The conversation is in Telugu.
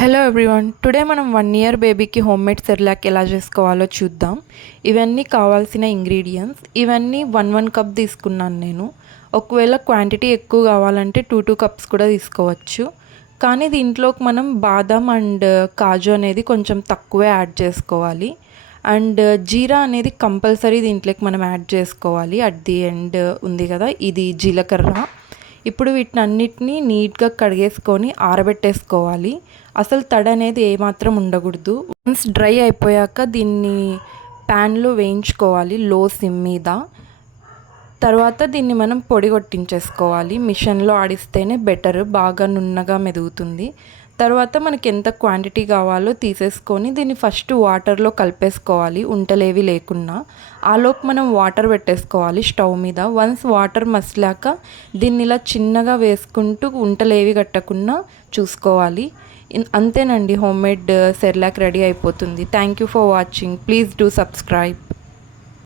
హలో ఎవ్రీవన్, టుడే మనం 1 ఇయర్ బేబీకి హోమ్ మేడ్ సెర్లాక్ ఎలా చేసుకోవాలో చూద్దాం. ఇవన్నీ కావాల్సిన ఇంగ్రీడియంట్స్. ఇవన్నీ 1 కప్ తీసుకున్నాను నేను. ఒకవేళ క్వాంటిటీ ఎక్కువ కావాలంటే 2 కప్స్ కూడా తీసుకోవచ్చు. కానీ దీంట్లోకి మనం బాదం అండ్ కాజు అనేది కొంచెం తక్కువే యాడ్ చేసుకోవాలి. అండ్ జీరా అనేది కంపల్సరీ దీంట్లోకి మనం యాడ్ చేసుకోవాలి. అట్ ది ఎండ్ ఉంది కదా, ఇది జీలకర్ర. ఇప్పుడు వీటినన్నిటినీ నీట్గా కడిగేసుకొని ఆరబెట్టేసుకోవాలి. అసలు తడి అనేది ఏమాత్రం ఉండకూడదు. వన్స్ డ్రై అయిపోయాక దీన్ని ప్యాన్లో వేయించుకోవాలి లో సిమ్ మీద. తర్వాత దీన్ని మనం పొడి కొట్టించేసుకోవాలి. మిషన్లో ఆడిస్తేనే బెటర్, బాగా నున్నగా మెదుగుతుంది. తర్వాత మనకి ఎంత క్వాంటిటీ కావాలో తీసేసుకొని దీన్ని ఫస్ట్ వాటర్లో కలిపేసుకోవాలి, ఉంటలేవి లేకుండా. ఆలోపు మనం వాటర్ పెట్టేసుకోవాలి స్టవ్ మీద. వన్స్ వాటర్ మసిలాక దీన్ని ఇలా చిన్నగా వేసుకుంటూ ఉంటలేవి కట్టకుండా చూసుకోవాలి. అంతేనండి, హోమ్ మేడ్ సెర్లాక్ రెడీ అయిపోతుంది. Thank you for watching. Please do subscribe.